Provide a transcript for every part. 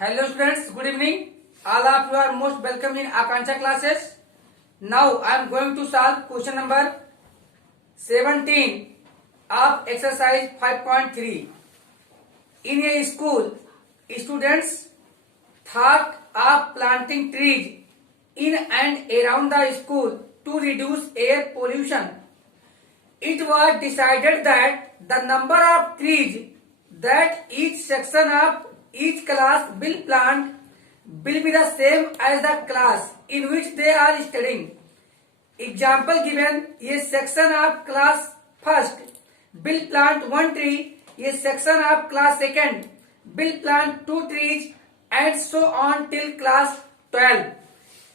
Hello students, good evening. All of you are most welcome in Akanksha classes. Now I am going to solve question number 17 of exercise 5.3. In a school, students thought of planting trees in and around the school to reduce air pollution. It was decided that the number of trees that each section of each class will plant will be the same as the class in which they are studying. Example given: a section of class first will plant one tree, a section of class second will plant two trees, and so on till class 12.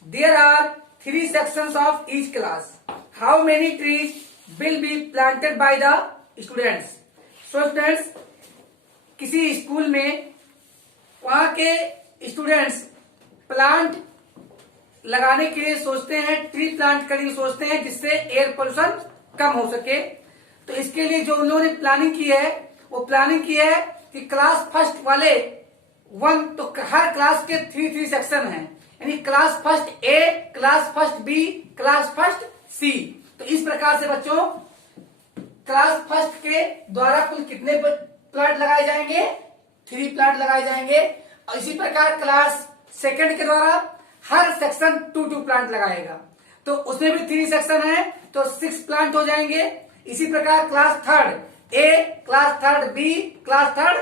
There are three sections of each class. How many trees will be planted by the students? So students, किसी school में वहां के students plant लगाने के लिए सोचते हैं, tree plant करने के लिए सोचते हैं जिससे एयर पोल्यूशन कम हो सके। तो इसके लिए जो उन्होंने प्लानिंग की है वो प्लानिंग की है कि क्लास फर्स्ट वाले वन, तो हर क्लास के थ्री सेक्शन हैं, यानी class first A, class first B, class first C. तो इस प्रकार से बच्चों क्लास फर्स्ट के द्वारा कुल कितने प्लांट लगाए जाएंगे? 3 प्लांट लगाए जाएंगे। और इसी प्रकार क्लास सेकंड के द्वारा हर सेक्शन 2 प्लांट लगाएगा। तो उसमें भी 3 सेक्शन है तो 6 प्लांट हो जाएंगे। इसी प्रकार class third A, class third B, class third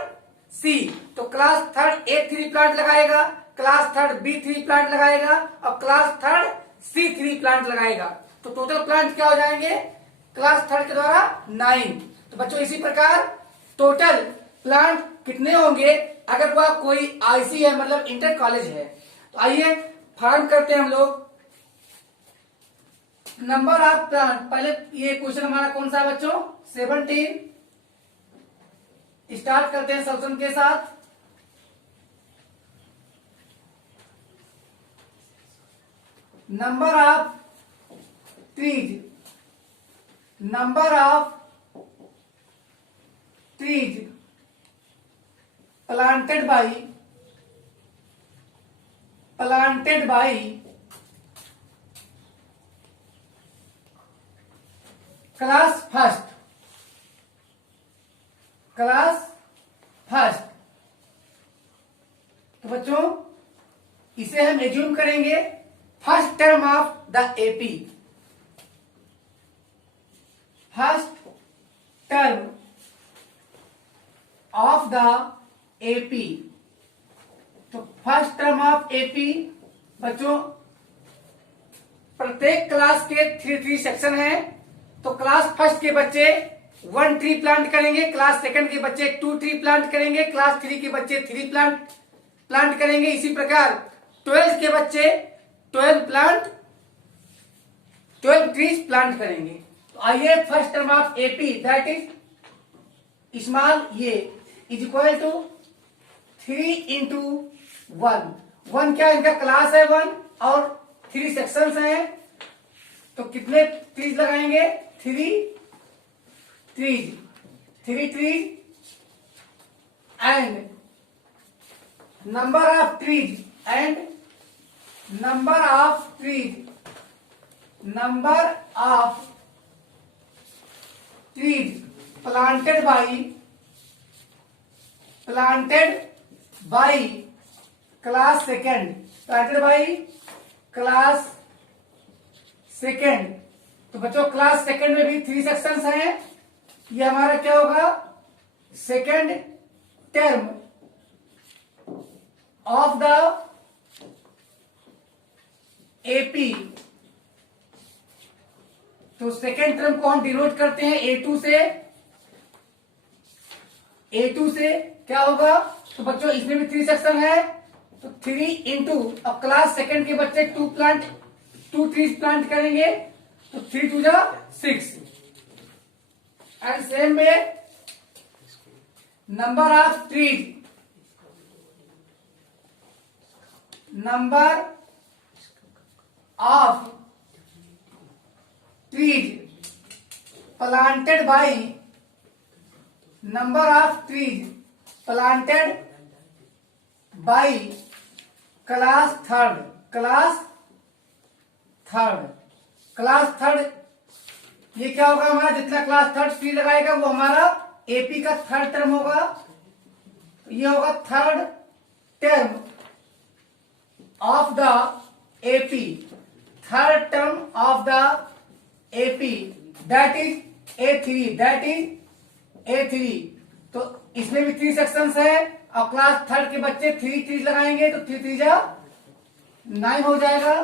C. तो क्लास थर्ड ए 3 प्लांट लगाएगा, क्लास थर्ड बी 3 प्लांट लगाएगा और क्लास थर्ड सी 3 प्लांट लगाएगा। तो टोटल प्लांट क्या हो जाएंगे क्लास थर्ड के द्वारा 9। तो बच्चों इसी प्रकार टोटल प्लांट कितने होंगे अगर वह कोई आईसी है, मतलब इंटर कॉलेज है। तो आइए फार्म करते हैं हम लोग। नंबर ऑफ प्लांट, पहले ये क्वेश्चन हमारा कौन सा है बच्चों? 17। स्टार्ट करते हैं सॉल्यूशन के साथ। Number of trees, number of trees planted by class first, तो बच्चों इसे हम एज्यूम करेंगे first term of the AP, first term of the AP. तो फर्स्ट टर्म ऑफ एपी बच्चों प्रत्येक क्लास के 3 सेक्शन हैं। तो क्लास फर्स्ट के बच्चे 1 ट्री प्लांट करेंगे, क्लास सेकंड के बच्चे 2 ट्री प्लांट करेंगे, क्लास 3 के बच्चे 3 प्लांट करेंगे। इसी प्रकार 12 के बच्चे 12 ट्रीज प्लांट करेंगे। तो आइए first term of AP that is small ये इज इक्वल टू 3 इंटू 1 क्या इनका क्लास है 1 और 3 सेक्शंस हैं। तो कितने ट्रीज लगाएंगे? 3 trees and number of trees planted by class second. तो बच्चों क्लास सेकंड में भी 3 सेक्शंस हैं। ये हमारा क्या होगा? Second term of the AP. तो सेकंड टर्म को हम डिनोट करते हैं A2 से क्या होगा? तो बच्चों इसमें भी 3 सेक्शन है तो 3 इंटू, अब क्लास सेकंड के बच्चे 2 ट्रीज प्लांट करेंगे तो 3 2 जा 6 and same way number of trees planted by number of trees planted by class third, class third ये क्या होगा हमारा, जितना क्लास थर्ड सी लगाएगा वो हमारा एपी का थर्ड टर्म होगा। ये होगा third term of the AP, third term of the AP, that is A3, तो इसमें भी 3 सेक्शंस है और क्लास थर्ड के बच्चे 3 लगाएंगे तो 3 जा 9 हो जाएगा।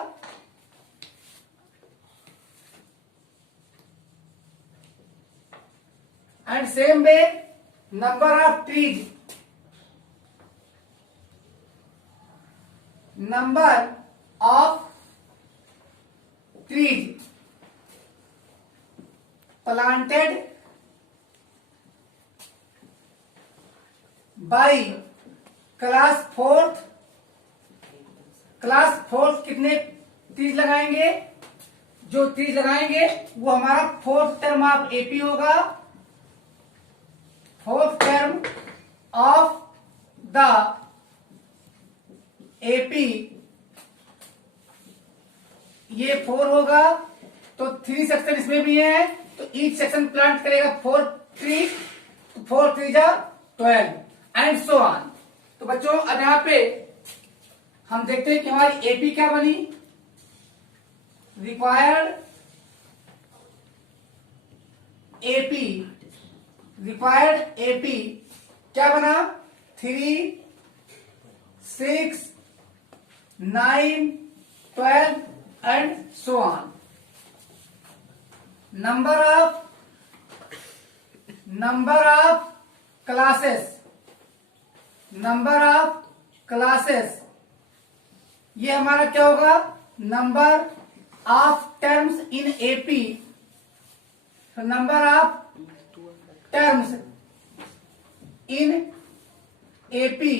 And same way number of trees, number of trees planted by class fourth, कितने ट्रीज लगाएंगे, जो ट्रीज लगाएंगे वो हमारा फोर्थ टर्म ऑफ एपी होगा, fourth term of the AP, ये 4 होगा तो 3 सेक्शन इसमें भी है तो ईच सेक्शन प्लांट करेगा 4 ट्री, 4 3 जा 12 एंड सो ऑन। तो बच्चों अब यहां पे हम देखते हैं कि हमारी एपी क्या बनी, रिक्वायर्ड एपी क्या बना, 3 6 9 12 and so on. Number of classes, ये हमारा क्या होगा, number of terms in AP, number of terms in AP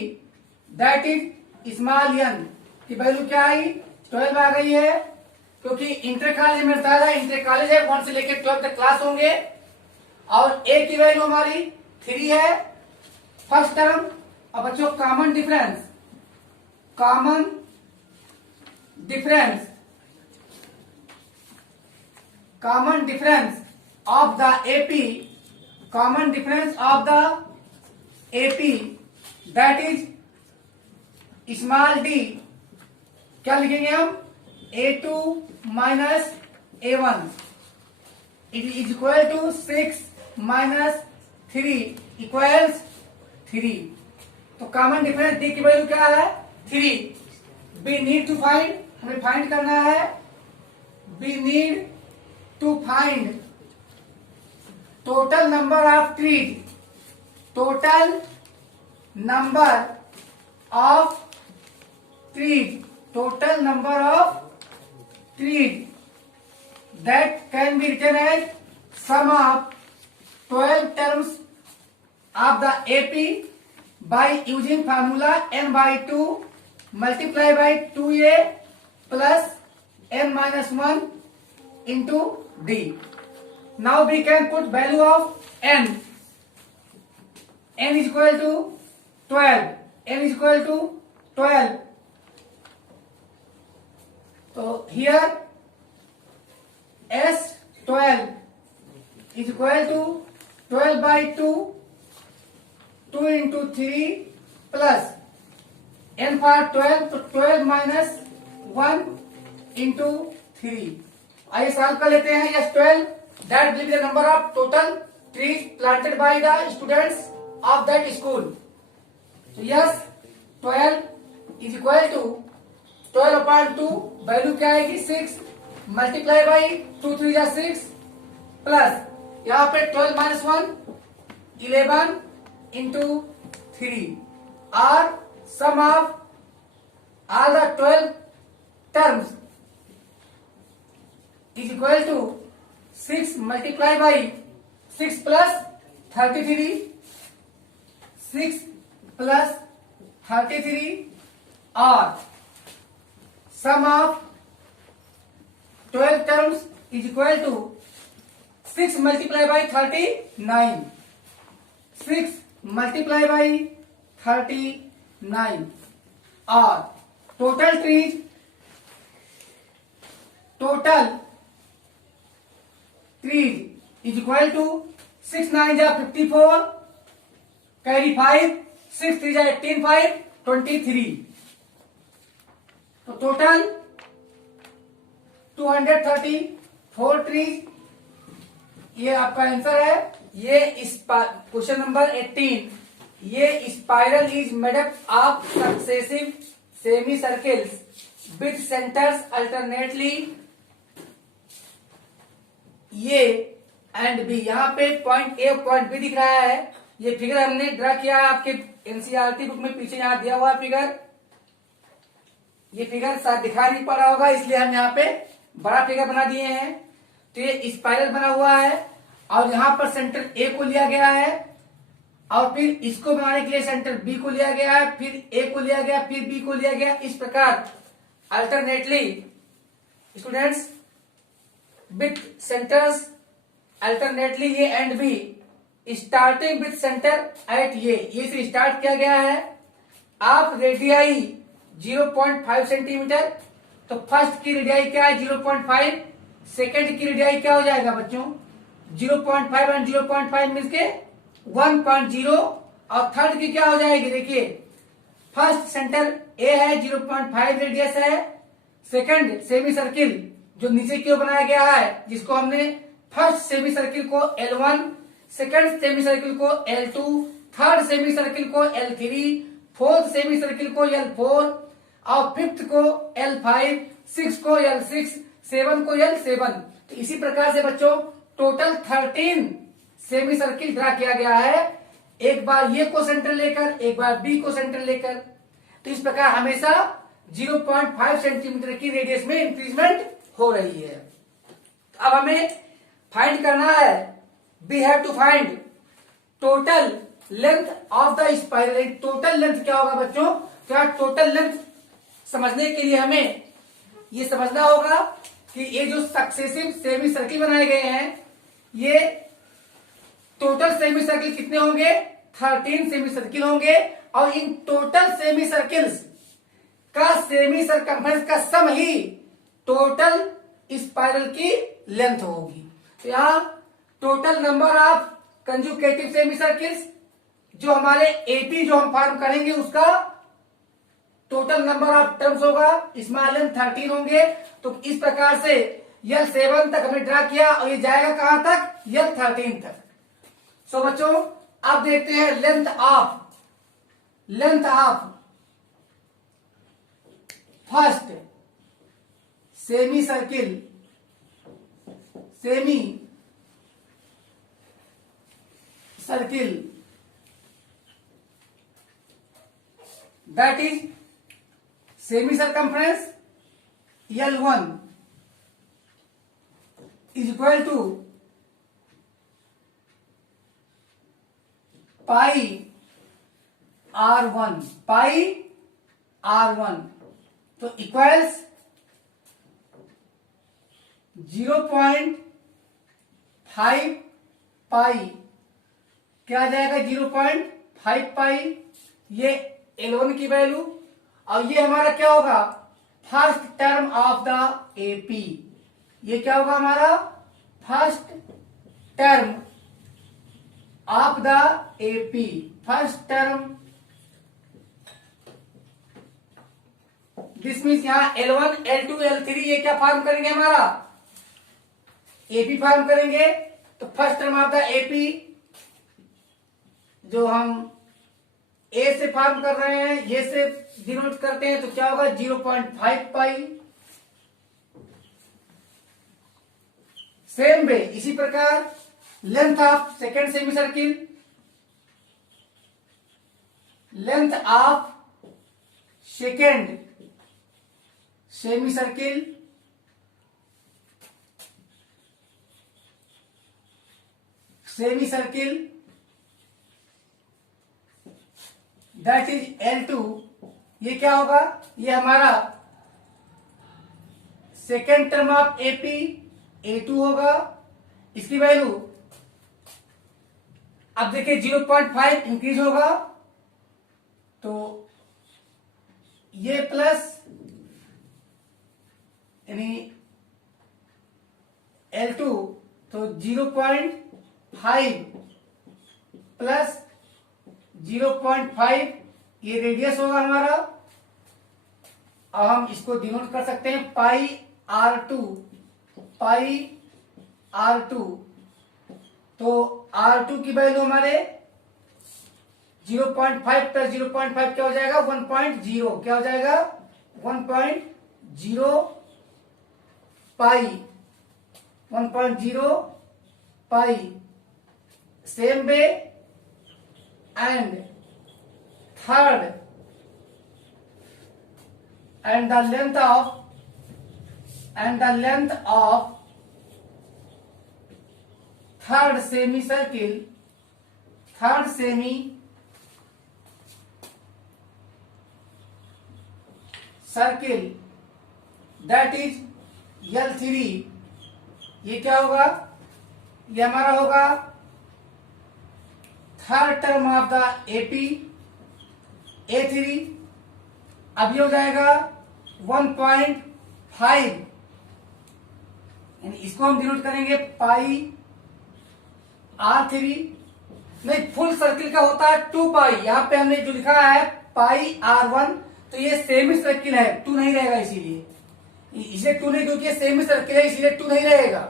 that is small n की वैल्यू क्या आई, 12 आ गई है, क्योंकि इंटर कॉलेज में बताया था, इंटर कॉलेज है 1 से लेकर 12 तक क्लास होंगे और ए की वैल्यू हमारी 3 है फर्स्ट टर्म। अब बच्चों common difference of the AP that is small d, क्या लिखेंगे हम, A2 minus A1 it is equal to 6 minus 3 equals 3। तो कॉमन डिफरेंस डी की वैल्यू क्या है, 3। वी नीड टू फाइंड, हमें फाइंड करना है, we need to find total number of trees, total number of trees that can be written as sum of 12 terms of the AP by using formula n by 2 multiply by 2a plus n minus 1 into d. Now we can put value of n. N is equal to 12. So here S12 is equal to 12 by 2, 2 into 3 plus n for 12, तो 12 minus 1 into 3। आइए solve कर लेते हैं। S12 that will be the number of total trees planted by the students of that school। तो yes 12 is equal to 12 upon 2 value क्या आएगी 6 multiply by 2 3 जा 6 plus यहाँ पे 12 माइनस 1 11 इंटू 3 और sum of all the 12 terms is equal to 6 multiply by 6 plus 33 6 plus 33 और sum of 12 terms is equal to 6 multiplied by 39, 6 multiplied by 39 और total trees is equal to 6 9 जा 54, carry 5, 6 3 जा 18, 5 23, तो total 234 trees, ये आपका answer है। ये question number 18, ये spiral is made up of successive semi circles with centres alternately A and B. यहाँ पे पॉइंट ए पॉइंट बी दिख रहा है। ये फिगर हमने ड्रा किया है आपके एनसीईआरटी बुक में, पीछे यहाँ दिया हुआ फिगर। ये फिगर शायद दिखा नहीं पा रहा होगा, इसलिए हम यहाँ पे बड़ा फिगर बना दिए हैं। तो ये स्पाइरल बना हुआ है और यहाँ पर सेंटर ए को लिया गया है और फिर इसको बनाने के लिए सेंटर बी को लिया गया है, फिर ए को लिया गया, फिर बी को लिया गया। इस प्रकार alternately students with centres alternately A and be starting with centre at ये से स्टार्ट किया गया है। आप रेडियाई 0.5 सेंटीमीटर, तो फर्स्ट की रेडियाई क्या है 0.5, सेकेंड की रेडियाई क्या हो जाएगा बच्चों 0.5 एंड 0.5 मिल के 1.0, और थर्ड की क्या हो जाएगी, देखिए फर्स्ट सेंटर ए है 0.5 रेडियस है, सेकंड सेमी सर्किल जो नीचे की ओर बनाया गया है जिसको हमने फर्स्ट सेमी सर्किल को L1, सेकंड सेमी सर्किल को L2, थर्ड सेमी सर्किल को L3, फोर्थ सेमी सर्किल को L4 और फिफ्थ को L5, सिक्स को L6, 7 को L7। तो इसी प्रकार से बच्चों टोटल 13 सेमी सर्किल ड्रा किया गया है, एक बार ये को सेंटर लेकर, एक बार बी को सेंटर लेकर। तो इस प्रकार हमेशा 0.5 सेंटीमीटर की रेडियस में इंक्रीजमेंट हो रही है। अब हमें फाइंड करना है, we have to find total length of the spiral. Total length क्या होगा बच्चों, क्या टोटल लेंथ समझने के लिए हमें ये समझना होगा कि ये जो सक्सेसिव सेमी सर्किल बनाए गए हैं, ये टोटल सेमी सर्किल कितने होंगे 13 सेमी सर्किल होंगे, और इन टोटल सेमी सर्किल्स का सेमी सरकमफ्रेंस का सम ही टोटल स्पाइरल की लेंथ होगी। तो यहां total number of conjugative semi circles जो हमारे एपी जो हम फॉर्म करेंगे उसका टोटल नंबर ऑफ टर्म्स होगा, स्मॉल लेंथ 13 होंगे। तो इस प्रकार से L7 तक हमने ड्रा किया और ये जाएगा कहां तक L13 तक। सो बच्चों अब देखते हैं length of first semi circle that is semi circumference L1 is equal to pi R1, तो इक्वल्स 0.5 पाई, क्या आ जाएगा 0.5 पाई, ये L1 की वैल्यू, और ये हमारा क्या होगा first term of the AP. ये क्या होगा हमारा first term of the AP, first term. This means यहां L1, L2, L3 ये क्या फॉर्म करेंगे हमारा एपी फॉर्म करेंगे। तो first term of the AP जो हम ए से फॉर्म कर रहे हैं, ये से डिनोट करते हैं, तो क्या होगा 0.5 पाई। सेम वे इसी प्रकार length of second semi circle, length of second semi circle that is L2, ये क्या होगा, ये हमारा second term of AP A2 होगा। इसकी वैल्यू अब देखिए 0.5 इंक्रीज होगा, तो ये प्लस यानी L2 तो 0.5 प्लस 0.5 ये रेडियस होगा हमारा। अब हम इसको डिनोट कर सकते हैं पाई R2 तो R2 की वैल्यू हमारे 0.5 प्लस 0.5 क्या हो जाएगा 1.0 क्या हो जाएगा 1.0 पाई 1.0 पाई same way and third and the length of third semicircle that is L3 ये क्या होगा ये हमारा होगा third term of the AP A3 अब ये हो जाएगा 1.5 यानी इसको हम डिनोट करेंगे पाई R3 नहीं फुल सर्किल का होता है 2 पाई यहां पे हमने जो लिखा है पाई R1 तो ये सेमी सर्किल है 2 नहीं रहेगा इसीलिए 2 नहीं क्योंकि सेमी सर्किल है इसीलिए 2 नहीं रहेगा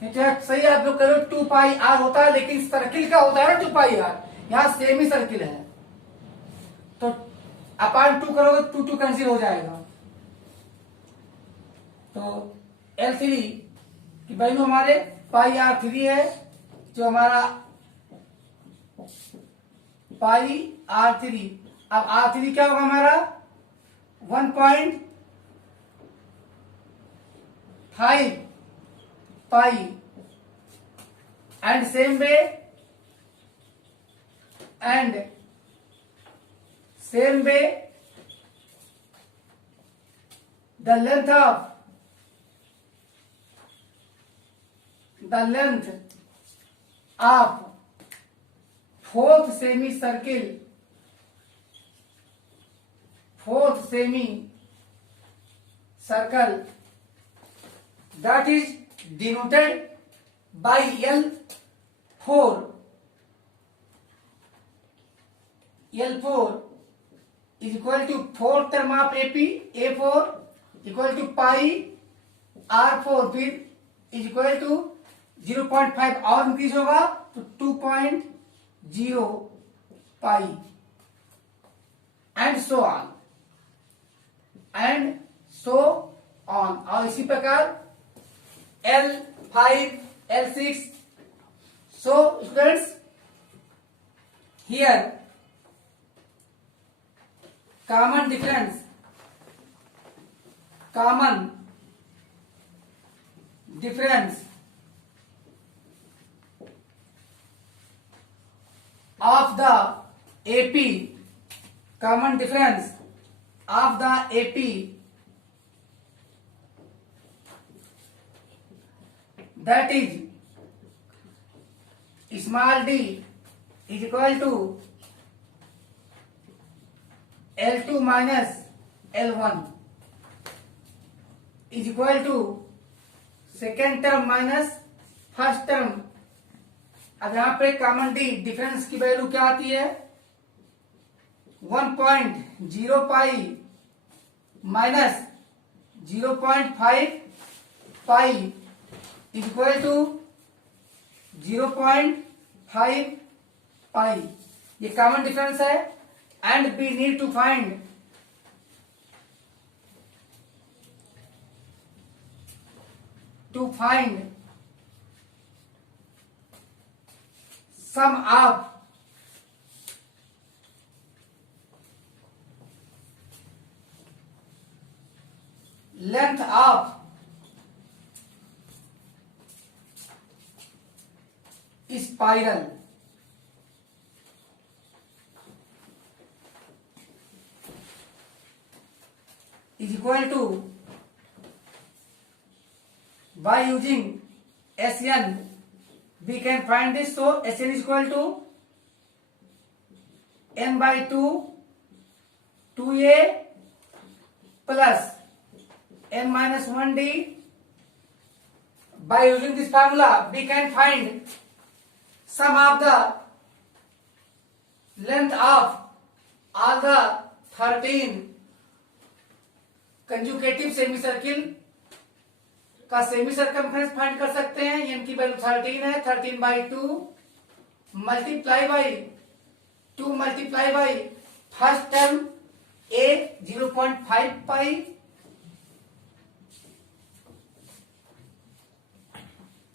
ठीक है सही आप लोग करो 2 पाई R होता है लेकिन सर्किल का होता है ना 2 पाई R यहां सेमी सर्किल है तो अपान 2 करोगे 2 कैंसिल हो जाएगा तो L3 की वैल्यू हमारे पाई R3 है जो हमारा पाई R3 अब R3 क्या होगा हमारा 1.5 pi and same way the length of fourth semicircle that is denoted by L4 is equal to fourth term of AP A4 equal to pi R4 फिर is equal to 0.5 और increase होगा तो 2.0 पाई and so on और इसी प्रकार L5 L6 so students here common difference of the AP common difference of the AP that is small d is equal to L2 minus L1 is equal to second term minus first term अब यहां पे common D difference की value क्या आती है 1.0 pi minus 0.5 pi is equal to 0.5 pi ये common difference है and we need to find sum of length of spiral is equal to by using SN we can find this so SN is equal to n by 2 2a plus n minus 1d. By using this formula, we can find sum of the length of all the 13 conjugative semi circle का semi circumference find कर सकते हैं। n की value 13 है। 13 by 2 multiply by first term a 0.5 pi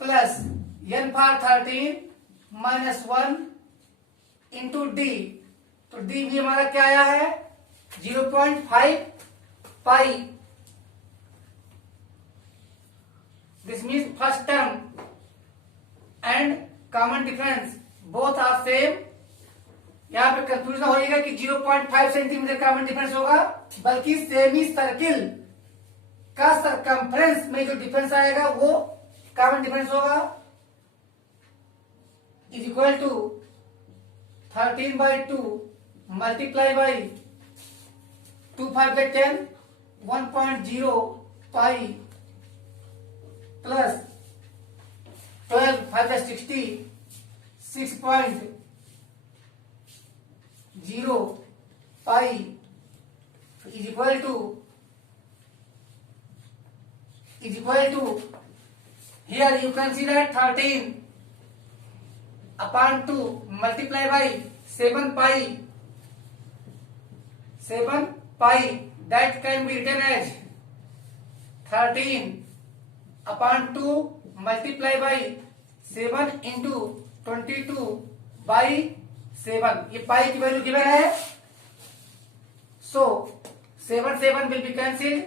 plus n for 13 minus 1 into d। तो d भी हमारा क्या आया है 0.5 pi. This means first term and common difference both are same. यहां पे कंफ्यूजन होगा कि 0.5 सेंटीमीटर कॉमन डिफरेंस होगा, बल्कि सेमी सर्किल का सरकमफ्रेंस में जो डिफरेंस आएगा वो कॉमन डिफरेंस होगा। Is equal to 13 by 2 multiply by 2 5 by 10 1.0 pi plus 12 5 by 60 6.0 pi is equal to here you can see that 13 upon 2 multiply by 7 pi that can be written as 13 upon 2 multiply by 7 into 22 by 7। ये पाई की value given है, so 7 will be cancelled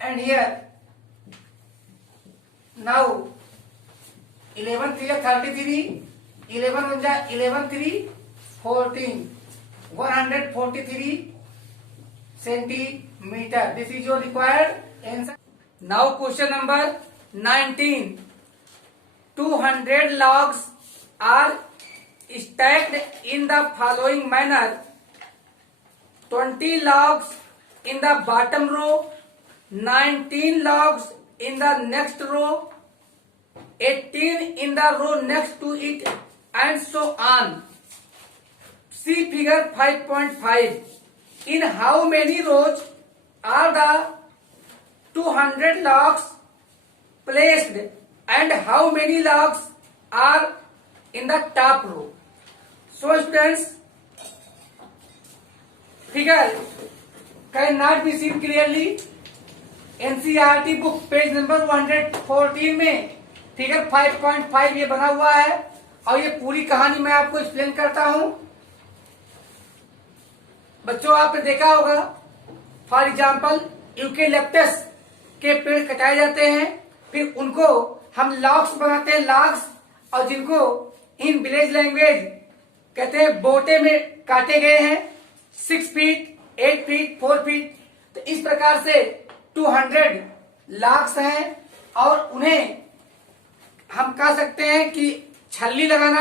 and here now 11 3 33 11 1 11 3 14 143 centimeter. This is your required answer. Now question number 19. 200 logs are stacked in the following manner: 20 logs in the bottom row, 19 logs in the next row, 18 in the row next to it, and so on. See figure 5.5. In how many rows are the 200 logs placed and how many logs are in the top row? So students, figure cannot be seen clearly. NCERT book page number 114 में figure 5.5 ये बना हुआ है और ये पूरी कहानी मैं आपको एक्सप्लेन करता हूं। बच्चों आपने देखा होगा, फॉर एग्जाम्पल यूकेलिप्टस के पेड़ कटाए जाते हैं, फिर उनको हम लॉग्स बनाते हैं, लॉग्स, और जिनको इन विलेज लैंग्वेज कहते हैं बोटे में काटे गए हैं 6 फीट 8 फीट 4 फीट। तो इस प्रकार से 200 लॉग्स हैं और उन्हें हम कह सकते हैं कि छल्ली लगाना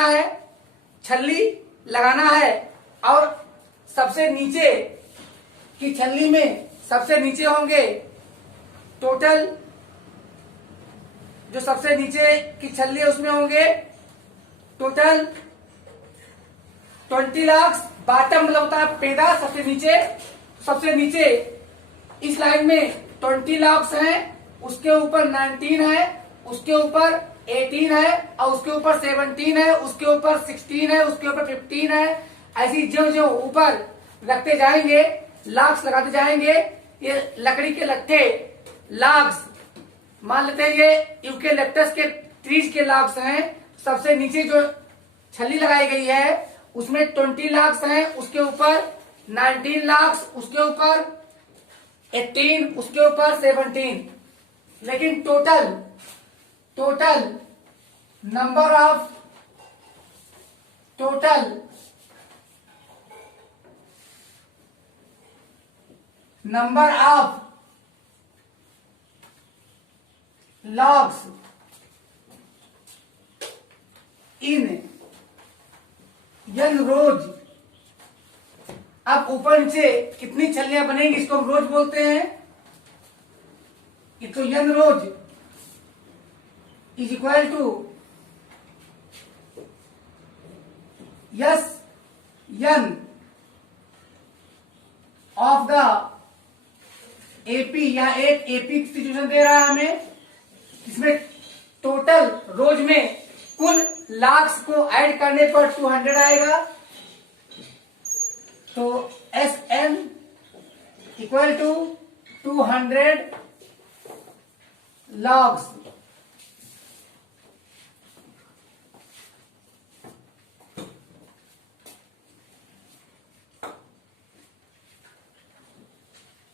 है और सबसे नीचे की छल्ली में सबसे नीचे होंगे टोटल, जो सबसे नीचे की छल्ली है उसमें होंगे टोटल 20 लॉग्स। बॉटम मतलब होता है पेड़ा, सबसे नीचे इस लाइन में 20 लॉग्स हैं, उसके ऊपर 19 है, उसके ऊपर 18 है और उसके ऊपर 17 है, उसके ऊपर 16 है, उसके ऊपर 15 है। ऐसी जो ऊपर रखते जाएंगे, लॉग्स लगाते जाएंगे। ये लकड़ी के लट्ठे लॉग्स, मान लेते हैं ये यूकेलिप्टस के ट्रीज के लॉग्स हैं। सबसे नीचे जो छल्ली लगाई गई है उसमें 20 लॉग्स हैं, उसके ऊपर 19 लॉग्स, उसके ऊपर 18, उसके ऊपर 17। लेकिन total number of logs in n रोज। अब ऊपर नीचे कितनी छल्लियां बनेंगी इसको हम रोज बोलते हैं। तो n rows is equal to S n of the AP, या एक एपी सिचुएशन दे रहा है हमें, इसमें टोटल रोज में कुल लाख्स को ऐड करने पर 200 आएगा। तो S N equal to 200 logs.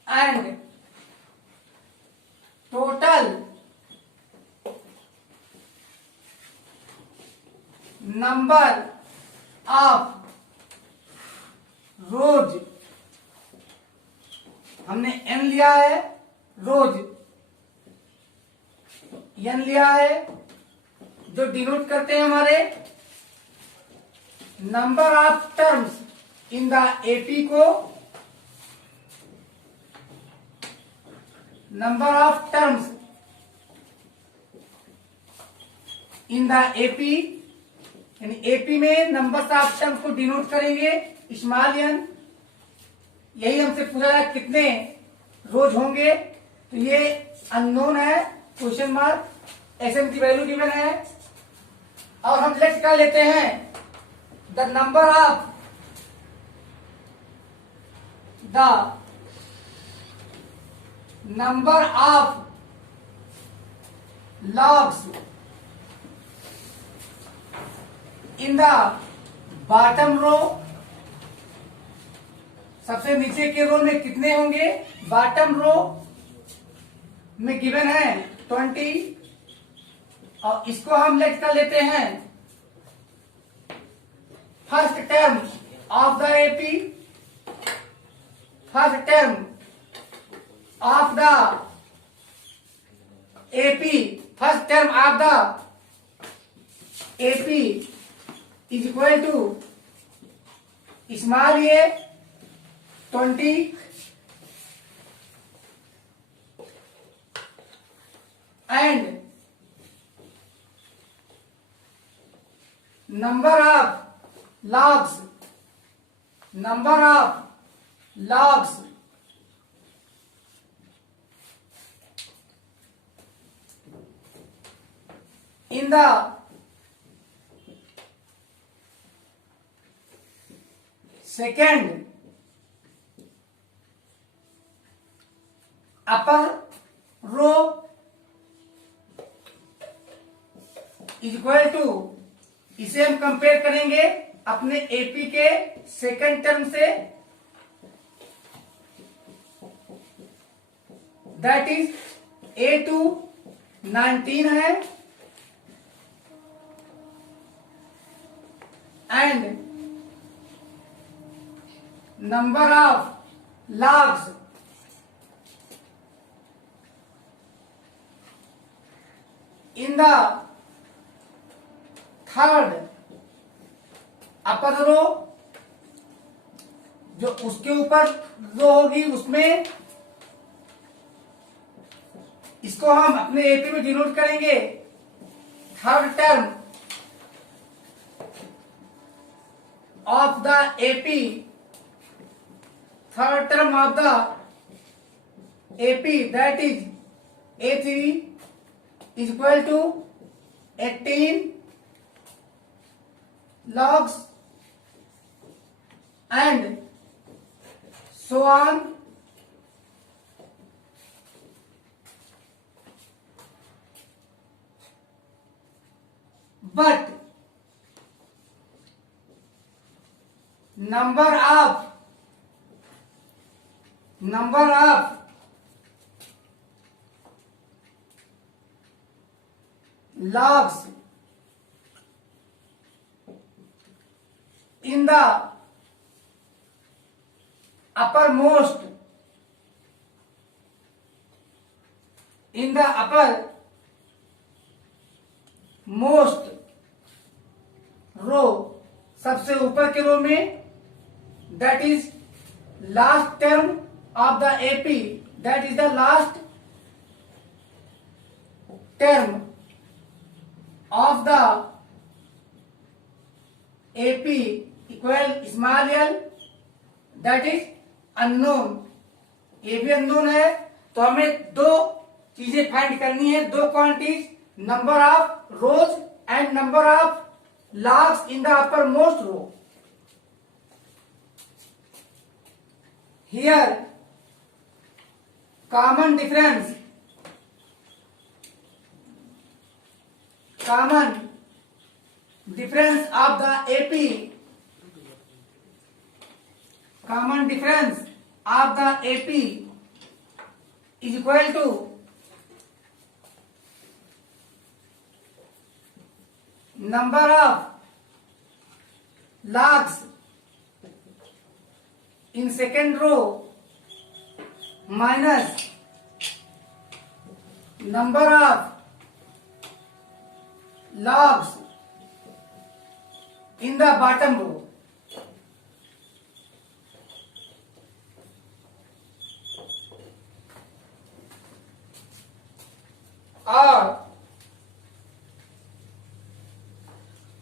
And total number of rows, हमने n लिया है, रोज n लिया है, जो डिनोट करते हैं हमारे number of terms in the AP को, number of terms in the AP, यानी एपी में नंबर ऑफ टर्म्स को डिनोट करेंगे स्मॉल n। यही हमसे पूछा है कितने रोज होंगे, तो ये अननोन है, क्वेश्चन मार्क, एसएन की वैल्यू गिवन है। और हम लेट कर लेते हैं the number of logs in the bottom row, सबसे नीचे के रो में कितने होंगे, बॉटम रो में गिवन है 20, और इसको हम लेट कर लेते हैं first term of the AP, first term of the AP, first term of the AP is equal to small A 20 and number of logs in the second upper row is equal to, इसे हम compare करेंगे अपने AP के second term से, that is A2 19 है and number of logs in the third upper row, जो उसके ऊपर रो होगी उसमें, इसको हम अपने एपी में डिनोट करेंगे third term of the AP, third term of the AP that is A3 is equal to 18 logs and so on, but number of logs in the uppermost रो, सबसे ऊपर के रो में, that is last term of the AP, that is the last term of the AP equal small l, that is unknown. ये भी unknown है, तो हमें दो चीजें फाइंड करनी है, दो quantities, number of rows and number of logs in the upper most row. Here common difference of the AP, common difference of the AP is equal to number of logs in second row minus number of logs in the bottom row.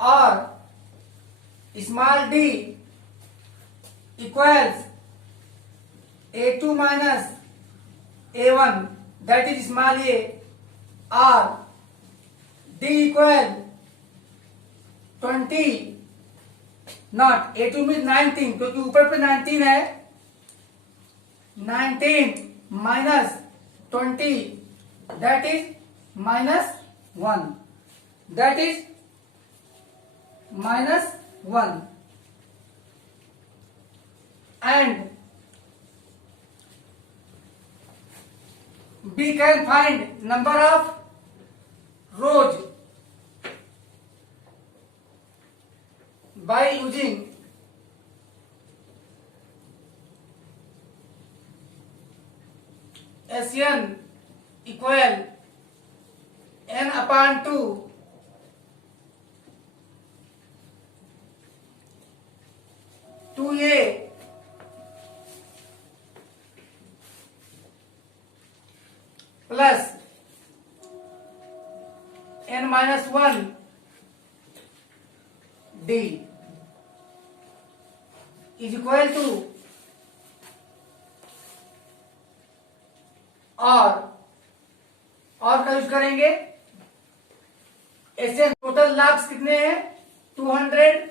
or small d equals a2 minus a1, that is small a, or d equal 20, not a2 means 19, क्योंकि ऊपर पे 19 है, 19 minus 20, that is minus 1, that is minus 1, and we can find number of rows by using Sn equal n upon 2 2a plus n minus 1 d is equal to और का use करेंगे. ऐसे total logs कितने हैं, 200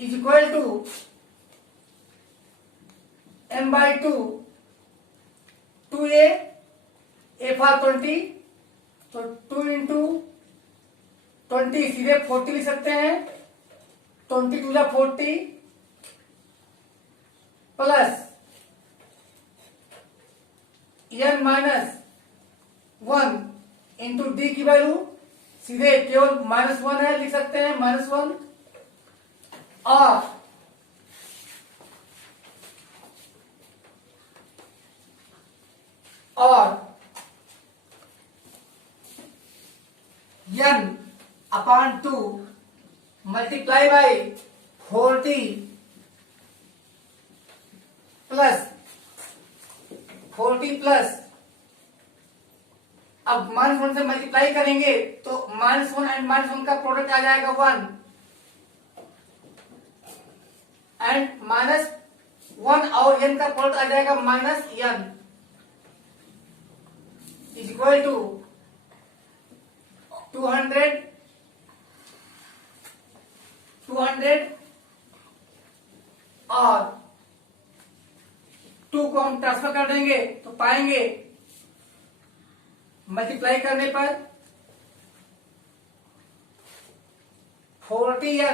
is equal to n by 2 2a a for 20, तो 2 into 20 सीधे 40 लिख सकते हैं, 22 जा 40 plus n minus 1 into D की वैल्यू सीधे केवल -1 है, लिख सकते हैं -1, और n upon 2 multiply by 40 plus अब -1 से मल्टीप्लाई करेंगे तो -1 एंड -1 का प्रोडक्ट आ जाएगा 1, एंड -1 और n का प्रोडक्ट आ जाएगा -n, इज इक्वल टू 200 और 2 को हम ट्रांसफर कर देंगे तो पाएंगे मल्टीप्लाई करने पर 41 n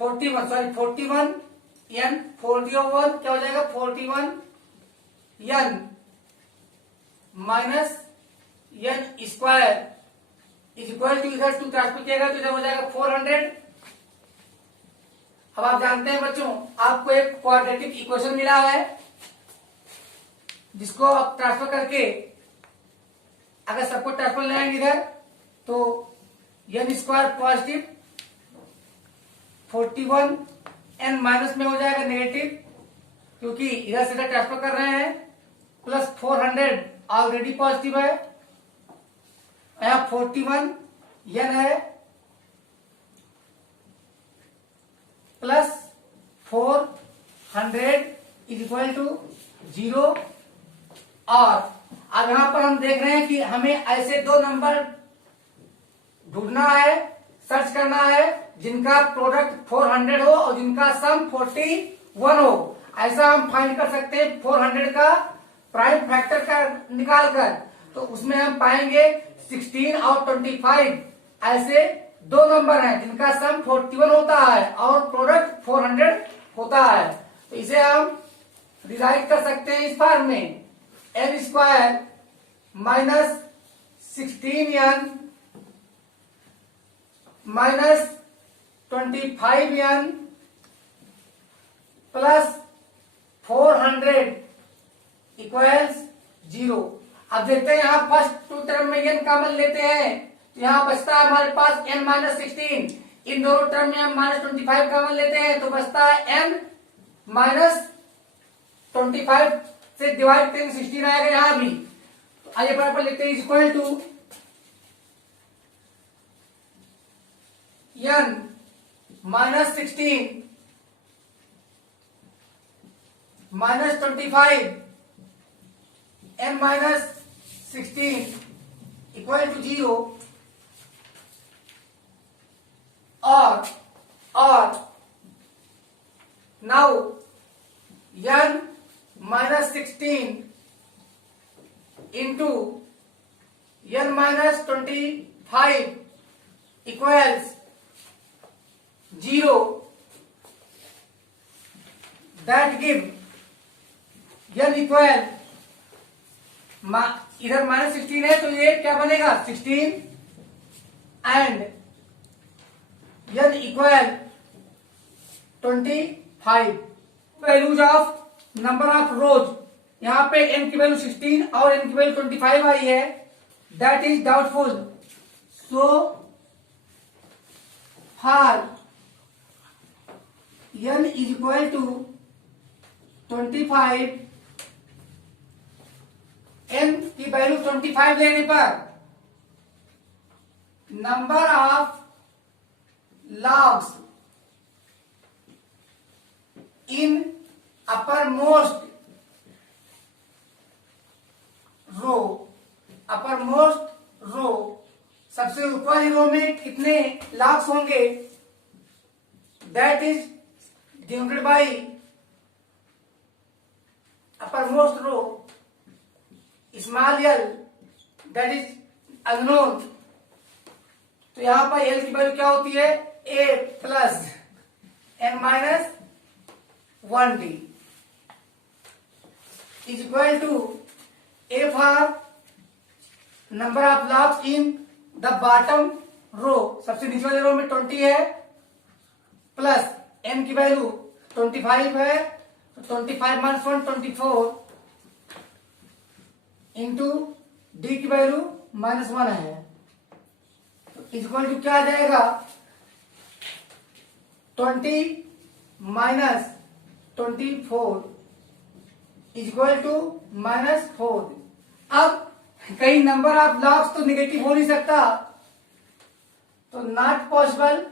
40/1 क्या हो जाएगा 41 n minus n square is equal to, इधर 2 ट्रांसफर किएगा तो इधर हो जाएगा 400. अब आप जानते हैं बच्चों, आपको एक क्वाड्रेटिक इक्वेशन मिला है जिसको आप ट्रांसफर करके अगर सबको ट्रांसफर ले आएंगे इधर तो n square positive 41 n minus में हो जाएगा नेगेटिव, क्योंकि इधर से इधर ट्रांसफर कर रहे हैं प्लस 400 ऑलरेडी पॉजिटिव है, यहाँ 41 n है, प्लस 400 इज इक्वल टू 0। और अब यहां पर हम देख रहे हैं कि हमें ऐसे दो नंबर ढूंढना है, सर्च करना है जिनका प्रोडक्ट 400 हो और जिनका सम 41 हो। ऐसा हम फाइंड कर सकते हैं 400 का प्राइम फैक्टर का निकाल कर। तो उसमें हम पाएंगे 16 और 25 ऐसे दो नंबर हैं जिनका सम 41 होता है और प्रोडक्ट 400 होता है। तो इसे हम डिराइव कर सकते हैं इस फॉर्म में, n square minus 16n minus 25n plus 400 equals 0। अब देखते हैं यहाँ फर्स्ट टू टर्म में n कॉमन लेते हैं तो यहाँ बचता है हमारे पास n माइनस 16। इन दोनों टर्म में हम माइनस 25 कॉमन लेते हैं तो बचता है n माइनस 25 से डिवाइड करेंगे 16 आएगा यहाँ भी। तो आइए बराबर लिखते हैं equal to n minus 16 minus 25 n minus 16 equal to 0। और now n minus 16 into n minus 25 equals 0। That give n equal, इधर माइनस 16 है तो ये क्या बनेगा 16 and n equal 25। Values of number of rows, यहाँ पे n की वैल्यू 16 और n की वैल्यू 25 आई है, that is doubtful. So for n is equal to 25, n की वैल्यू 25 लेने पर number of logs in upper most row, सबसे ऊपर वाली रो में कितने लॉग्स होंगे, that is denoted by upper most row small l, that is unknown. तो यहां पर l की वैल्यू क्या होती है a plus n minus 1d is equal to a for number of logs in the bottom row, सबसे नीचे वाले रो में 20 है, प्लस n की वैल्यू 25 है तो 25 माइनस 1 24 इंटू डी की वैल्यू माइनस 1 है तो इक्वल टू क्या आ जाएगा 20 माइनस 24 इक्वल टू माइनस 4। अब कई नंबर ऑफ लॉग्स तो निगेटिव हो नहीं सकता, तो नॉट पॉसिबल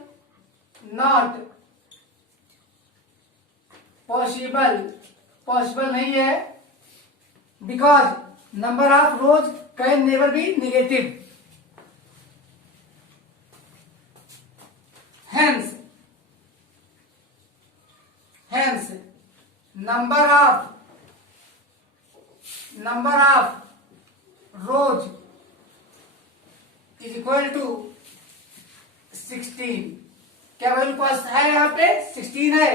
नहीं है, because number of rose can never be negative. Hence number of rows is equal to 16। क्या वैल्यू पास है यहाँ पे 16 है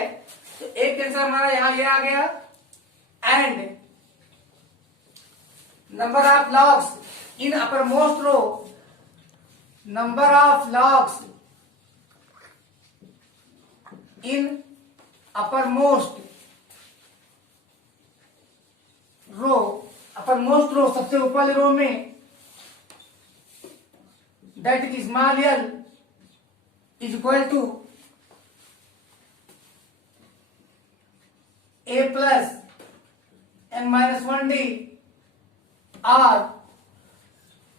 तो एक आंसर हमारा यहाँ ये आ गया। And number of logs in upper most row, number of logs in upper most row सबसे ऊपर वाले रो में, that is small l is equal to a plus n minus 1d R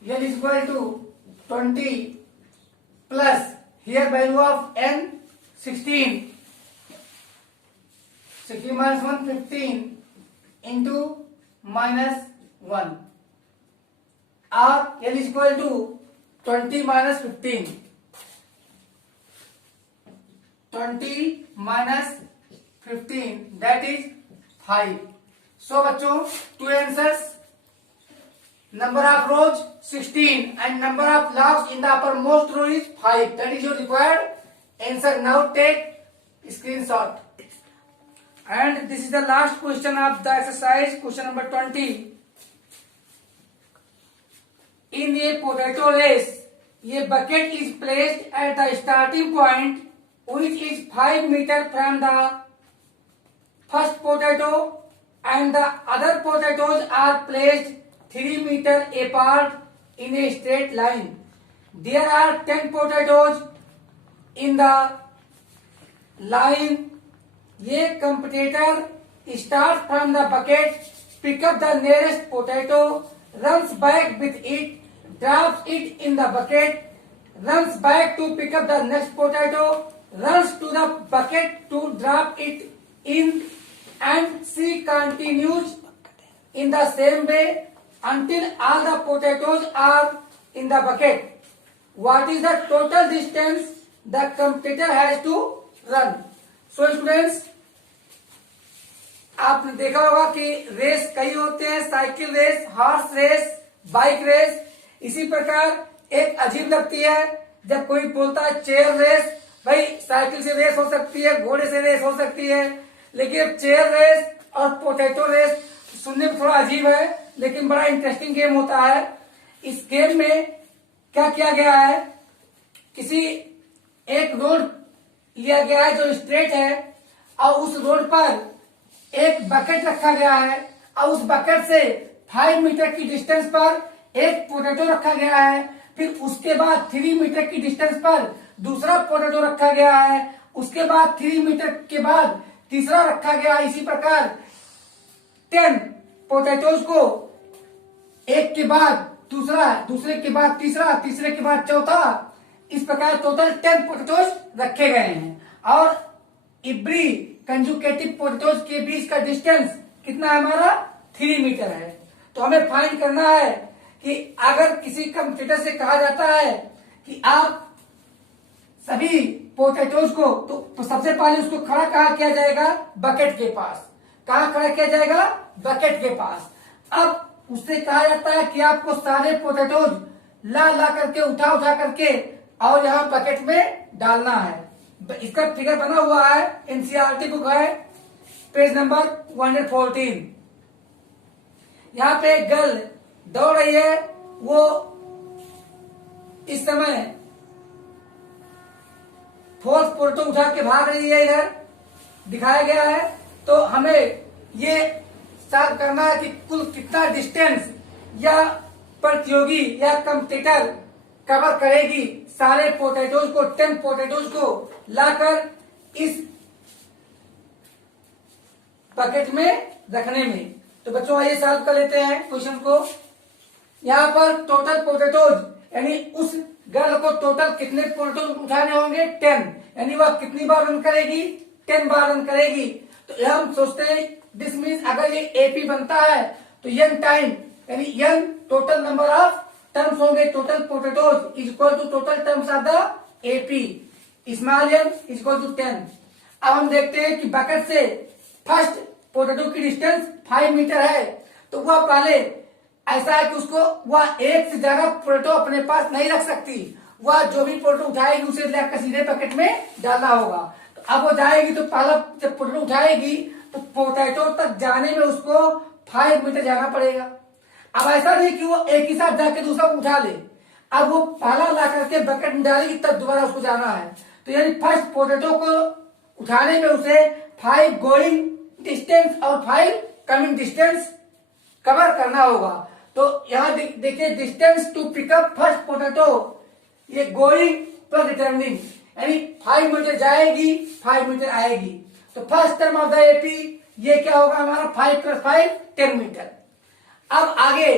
L is equal to 20 plus here value of N 16 minus 1 15 into minus 1. R L is equal to 20 minus 15. 20 minus 15 that is 5. So बच्चों two answers. Number of rows 16 and number of logs in the uppermost row is 5. That is your required answer. Now take screenshot. And this is the last question of the exercise, question number 20. In a potato race, a bucket is placed at the starting point, which is 5 meters from the first potato, and the other potatoes are placed 3 meters apart in a straight line. There are 10 potatoes in the line. A competitor starts from the bucket, pick up the nearest potato, runs back with it, drops it in the bucket, runs back to pick up the next potato, runs to the bucket to drop it in, and she continues in the same way until all the potatoes are in the bucket. What is the total distance the competitor has to run? So students, आपने देखा होगा कि race कई होते हैं, cycle race, horse race, bike race. इसी प्रकार एक अजीब लगती है जब कोई बोलता है चेयर रेस. भाई साइकिल से रेस हो सकती है, घोड़े से रेस हो सकती है, लेकिन चेयर रेस और पोटैटो रेस सुनने में थोड़ा अजीब है, लेकिन बड़ा इंटरेस्टिंग गेम होता है. इस गेम में क्या किया गया है, किसी एक रोड लिया गया है जो स्ट्रेट है, और उस रोड पर एक बकेट रखा गया है, और उस बकेट से 5 मीटर की डिस्टेंस पर एक पोटैटो रखा गया है. फिर उसके बाद 3 मीटर की डिस्टेंस पर दूसरा पोटैटो रखा गया है. उसके बाद 3 मीटर के बाद तीसरा रखा गया है. इसी प्रकार 10 पोटैटोज को एक के बाद दूसरा, दूसरे के बाद तीसरा, तीसरे के बाद चौथा, इस प्रकार टोटल 10 पोटैटोज रखे गए हैं. और इब्री कंजुकेटिव पोटैटोज के बीच का डिस्टेंस कितना है हमारा? 3 मीटर है. तो हमें फाइंड करना है कि अगर किसी कंप्यूटर से कहा जाता है कि आप सभी पोटैटोज को, तो सबसे पहले उसको खड़ा कहाँ किया जाएगा? बकेट के पास. कहाँ खड़ा किया जाएगा? बकेट के पास. अब उससे कहा जाता है कि आपको सारे पोटैटोज ला करके उठा करके और यहाँ बकेट में डालना है. इसका फिगर बना हुआ है, एनसीईआरटी बुक है, पेज नंबर 114. यहाँ पे एक गर्ल दौड़ रही है, वो इस समय 4th पोटैटो उठा के भाग रही है, इधर दिखाया गया है. तो हमें ये साफ करना है कि कुल कितना डिस्टेंस या प्रतियोगी या कंपटीटर कवर करेगी सारे पोटैटोज को, 10 पोटैटोज को लाकर इस बकेट में रखने में. तो बच्चों आइए सॉल्व कर लेते हैं क्वेश्चन को. यहाँ पर टोटल पोटैटोज यानी उस गर्ल को टोटल कितने पोटैटोज उठाने होंगे? 10. यानी वह कितनी बार रन करेगी? 10 बार रन करेगी. तो हम सोचते हैं दिस मीन्स अगर ये एपी बनता है तो n टाइम यानी n total number of terms होंगे. Total potatoes is equal to total terms of the AP. Small n is equal to 10. अब हम देखते हैं कि बकेट से फर्स्ट पोटैटो की डिस्टेंस 5 मीटर है. तो वह पहले ऐसा है कि उसको वह एक से ज्यादा पोटैटो अपने पास नहीं रख सकती. वह जो भी पोटैटो उठाएगी उसे लेकर सीधे बकेट में डालना होगा. तो अब वो जाएगी तो पहला जब पोटैटो उठाएगी तो पोटैटो तक जाने में उसको 5 मीटर जाना पड़ेगा. अब ऐसा नहीं कि वो एक ही साथ जाके दूसरा उठा ले. अब वो पहला ला करके बकेट में डालेगी तब दोबारा उसको जाना है. तो यानी फर्स्ट पोटैटो को उठाने में उसे 5 गोइंग डिस्टेंस और 5 कमिंग डिस्टेंस कवर करना होगा. तो यहाँ देखिए distance to pick up first potato, ये गोइंग प्लस रिटर्निंग यानी 5 मीटर जाएगी 5 मीटर आएगी. तो first term of the AP ये क्या होगा हमारा? 5 + 5 10 मीटर. अब आगे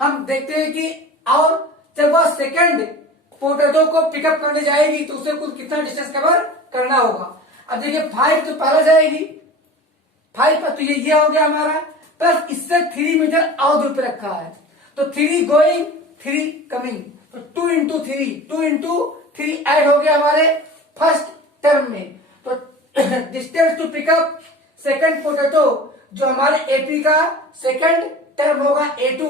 हम देखते हैं कि और जब वह सेकंड पोटैटो को पिकअप करने जाएगी तो उसे कुल कितना डिस्टेंस कवर करना होगा। अब देखिए 5 तो पहले जाएगी, 5 पर तो ये हो गया हमारा, प्लस इससे 3 मीटर और दूर पे रखा है, तो 3 गोइंग 3 कमिंग, तो 2 इंटू 3 ऐड हो गया हमारे फर्स्ट टर्म में। तो distance to pick up second potato जो हमारे एपी का सेकंड टर्म होगा A2,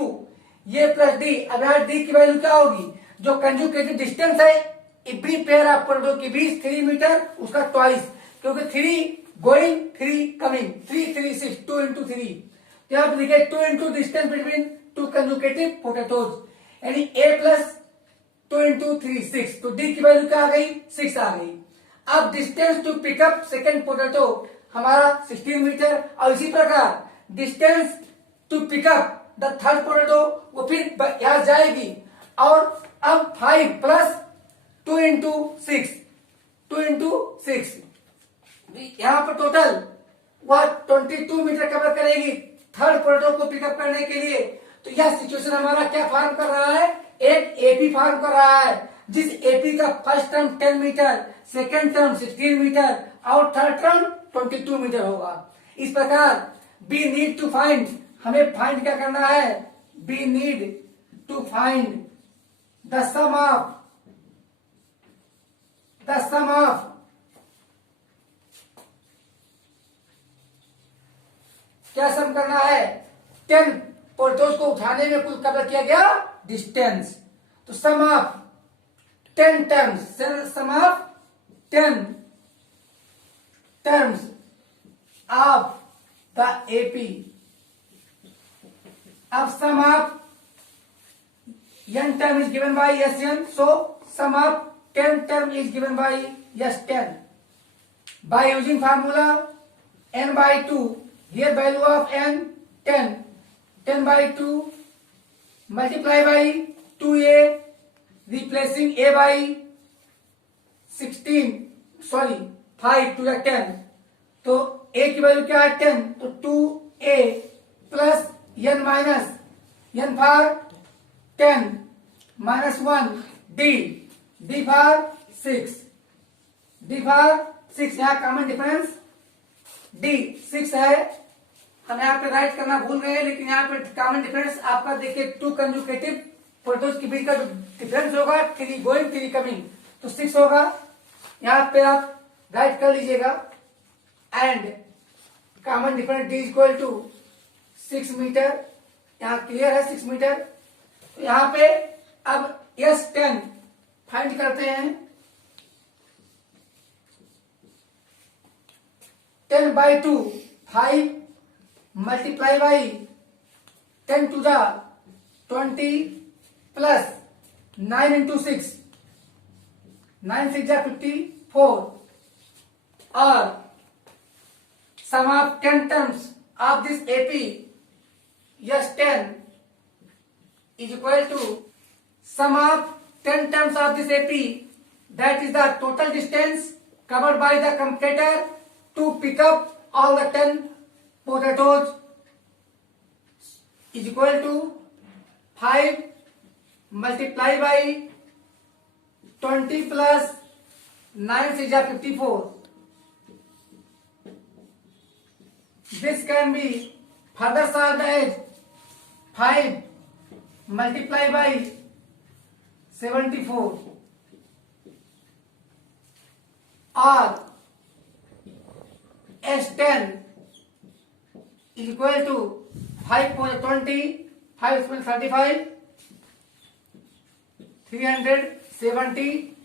ये प्लस डी। अब यहाँ डी की वैल्यू क्या होगी, जो कंजुगेटेड डिस्टेंस है एवरी पेयर ऑफ पोटैटो के बीच 3 मीटर, उसका ट्वाइस, क्योंकि 3 गोइंग 3 कमिंग, 3 3 6, 2 इंटू 3। यहाँ पे देखिए 2 into distance between two conjugative potatoes, यानी A प्लस 2 इंटू 3 6, तो डी की वैल्यू क्या आ गई, 6 आ गई। अब distance to pick up second potato हमारा 16 मीटर, और इसी प्रकार distance to pick up the third potato वो फिर यहां जाएगी, और अब 5 प्लस 2 इंटू 6, 2 इंटू 6, यहां पर टोटल वह 22 मीटर कवर करेगी थर्ड पोटैटो को पिकअप करने के लिए। तो यह सिचुएशन हमारा क्या फॉर्म कर रहा है, एक एपी फॉर्म कर रहा है, जिस एपी का first term 10 meter, second term 16 meter और थर्ड टर्म 22 मीटर होगा। इस प्रकार बी नीड टू फाइंड, हमें फाइंड क्या करना है, we need to find the sum of क्या सम करना है, 10 पोटैटोज को उठाने में कुल कवर किया गया डिस्टेंस। तो sum of 10 terms, sum of 10 terms of the AP, अब sum of n term is given by Sn, so sum of 10 term is given by S10 by using formula n by 2. Here value of n 10, 10 by 2 multiply by 2a, replacing a by 16, sorry 5 to the 10, तो a की value क्या है 10, तो 2a plus n minus n for 10 minus 1 d for 6, यहाँ common difference d 6 है, हम यहाँ पे राइट करना भूल गए, लेकिन यहाँ पे कॉमन डिफरेंस आपका देखिए 2 कंजुगेटिव पोटैटोज के बीच का जो डिफरेंस होगा 3 गोइंग 3 कमिंग, तो 6 होगा, यहाँ पे आप राइट कर लीजिएगा। And common difference d equal to 6 meter, यहाँ क्लियर है 6 मीटर। तो यहाँ पे अब S10 फाइंड करते हैं, 10 by 2 5 multiply by 10 to the 20 plus 9 into 6, 9 6 जा 54, और sum of 10 terms of this AP S10 is equal to sum of 10 terms of this AP, that is the total distance covered by the comparator to pick up all the 10 potatoes, is equal to 5 multiplied by 20 plus 9 6 are 54. This can be further solved as 5 multiplied by 74, or S10 is equal to 5.20, 5.35, 370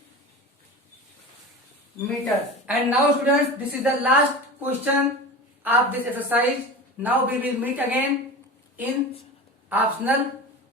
meters. And now students, this is the last question of this exercise. Now we will meet again in optional